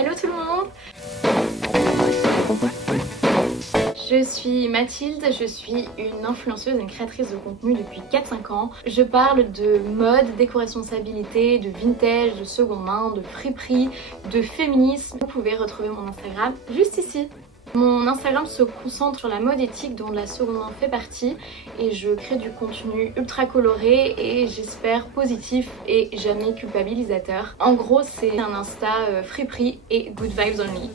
Hello tout le monde! Je suis Mathilde, je suis une influenceuse et une créatrice de contenu depuis 4-5 ans. Je parle de mode, d'éco-responsabilité, de vintage, de seconde main, de friperie, de féminisme. Vous pouvez retrouver mon Instagram juste ici. Mon Instagram se concentre sur la mode éthique dont la seconde main fait partie et je crée du contenu ultra coloré et j'espère positif et jamais culpabilisateur. En gros c'est un Insta friperie et good vibes only.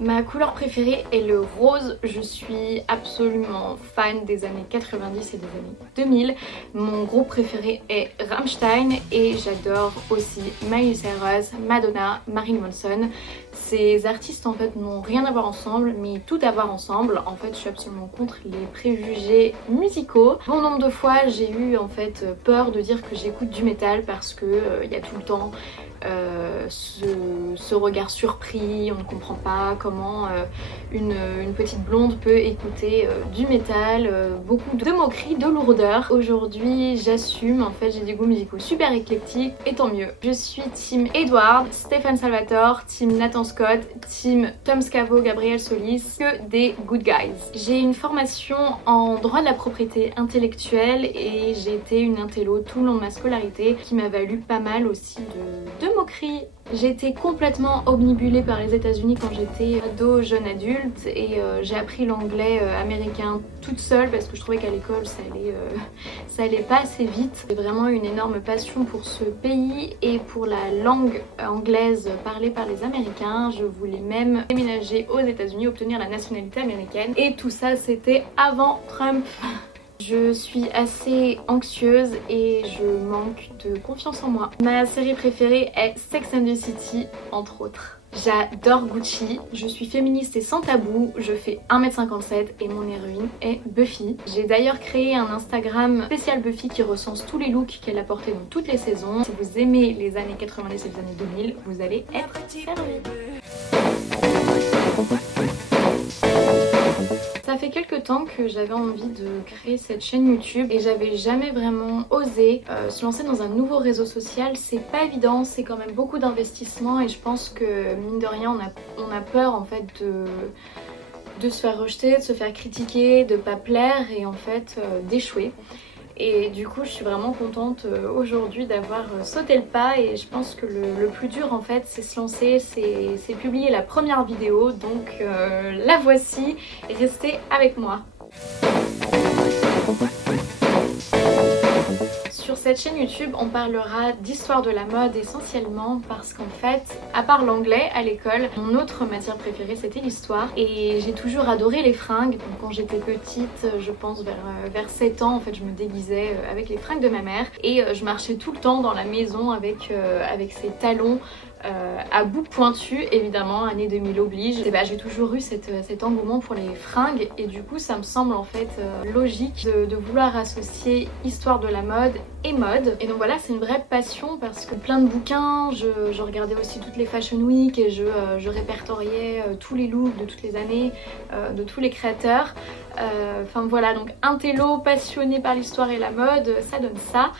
Ma couleur préférée est le rose, je suis absolument fan des années 90 et des années 2000. Mon groupe préféré est Rammstein et j'adore aussi Miley Cyrus, Madonna, Marilyn Manson. Ces artistes en fait n'ont rien à voir ensemble mais tout à voir ensemble. En fait je suis absolument contre les préjugés musicaux. Bon nombre de fois j'ai eu en fait peur de dire que j'écoute du métal parce que y a tout le temps ce regard surpris, on ne comprend pas comment une petite blonde peut écouter du métal, beaucoup de moqueries, de lourdeur. Aujourd'hui j'assume, en fait j'ai des goûts musicaux super éclectiques et tant mieux. Je suis team Edward, Stéphane Salvatore, team Nathan Scott, team Tom Scavo, Gabriel Solis, que des good guys. J'ai une formation en droit de la propriété intellectuelle et j'ai été une intello tout le long de ma scolarité qui m'a valu pas mal aussi de moqueries. J'étais complètement obnubilée par les États-Unis quand j'étais ado, jeune adulte et j'ai appris l'anglais américain toute seule parce que je trouvais qu'à l'école ça allait pas assez vite. J'ai vraiment une énorme passion pour ce pays et pour la langue anglaise parlée par les Américains. Je voulais même déménager aux États-Unis, obtenir la nationalité américaine et tout ça c'était avant Trump. Je suis assez anxieuse et je manque de confiance en moi. Ma série préférée est Sex and the City, entre autres. J'adore Gucci, je suis féministe et sans tabou, je fais 1m57 et mon héroïne est Buffy. J'ai d'ailleurs créé un Instagram spécial Buffy qui recense tous les looks qu'elle a portés dans toutes les saisons. Si vous aimez les années 90 et les années 2000, vous allez être servi. Ça fait quelques temps que j'avais envie de créer cette chaîne YouTube et j'avais jamais vraiment osé se lancer dans un nouveau réseau social. C'est pas évident, c'est quand même beaucoup d'investissement et je pense que mine de rien on a peur en fait de se faire rejeter, de se faire critiquer, de pas plaire et en fait d'échouer. Et du coup je suis vraiment contente aujourd'hui d'avoir sauté le pas et je pense que le plus dur en fait c'est se lancer, c'est publier la première vidéo, donc la voici, restez avec moi. Sur cette chaîne YouTube, on parlera d'histoire de la mode essentiellement parce qu'en fait, à part l'anglais à l'école, mon autre matière préférée c'était l'histoire et j'ai toujours adoré les fringues. Donc quand j'étais petite, je pense vers 7 ans, en fait je me déguisais avec les fringues de ma mère et je marchais tout le temps dans la maison avec ces talons à bout pointu, évidemment, année 2000 oblige. Et bah, j'ai toujours eu cet engouement pour les fringues et du coup ça me semble en fait logique de vouloir associer histoire de la mode et mode. Et donc voilà, c'est une vraie passion parce que plein de bouquins, je regardais aussi toutes les Fashion Week et je répertoriais tous les looks de toutes les années, de tous les créateurs. Enfin voilà, donc intello, passionné par l'histoire et la mode, ça donne ça.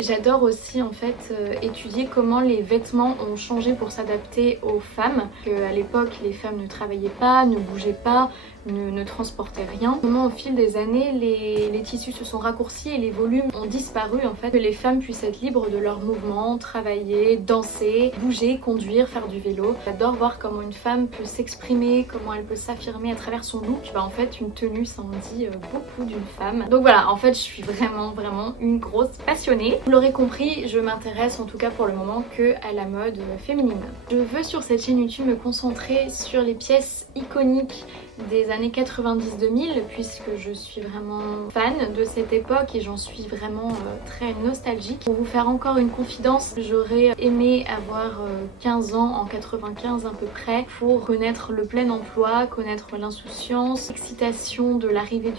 J'adore aussi en fait étudier comment les vêtements ont changé pour s'adapter aux femmes. À l'époque les femmes ne travaillaient pas, ne bougeaient pas, ne transportaient rien. Comment au fil des années les tissus se sont raccourcis et les volumes ont disparu en fait. Que les femmes puissent être libres de leurs mouvements, travailler, danser, bouger, conduire, faire du vélo. J'adore voir comment une femme peut s'exprimer, comment elle peut s'affirmer à travers son look. Bah en fait une tenue ça en dit beaucoup d'une femme. Donc voilà, en fait je suis vraiment une grosse passionnée. Vous l'aurez compris, je m'intéresse en tout cas pour le moment que à la mode féminine. Je veux sur cette chaîne YouTube me concentrer sur les pièces iconiques des années 90-2000 puisque je suis vraiment fan de cette époque et j'en suis vraiment très nostalgique. Pour vous faire encore une confidence, j'aurais aimé avoir 15 ans en 95 à peu près pour connaître le plein emploi, connaître l'insouciance, l'excitation de l'arrivée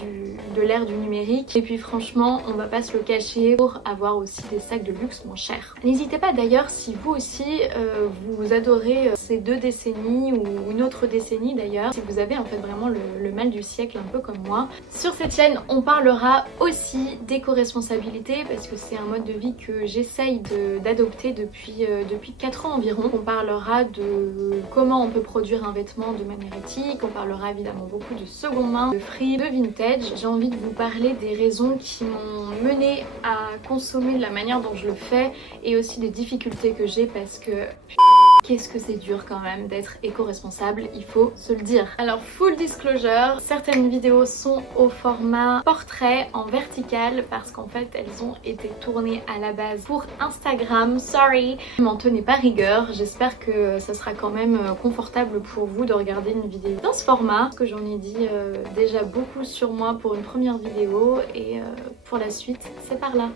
de l'ère du numérique et puis franchement on va pas se le cacher pour avoir aussi des sacs de luxe moins chers. N'hésitez pas d'ailleurs si vous aussi vous adorez ces deux décennies ou une autre décennie d'ailleurs, si vous avez en fait vraiment vraiment le mal du siècle, un peu comme moi. Sur cette chaîne, on parlera aussi d'éco-responsabilité parce que c'est un mode de vie que j'essaye d'adopter depuis 4 ans environ. On parlera de comment on peut produire un vêtement de manière éthique, on parlera évidemment beaucoup de seconde main, de free, de vintage. J'ai envie de vous parler des raisons qui m'ont menée à consommer de la manière dont je le fais et aussi des difficultés que j'ai parce que qu'est-ce que c'est dur quand même d'être éco-responsable, il faut se le dire. Alors full disclosure, certaines vidéos sont au format portrait en vertical parce qu'en fait elles ont été tournées à la base pour Instagram, sorry. Je m'en tenais pas rigueur, j'espère que ça sera quand même confortable pour vous de regarder une vidéo dans ce format. Parce que j'en ai dit déjà beaucoup sur moi pour une première vidéo et pour la suite c'est par là.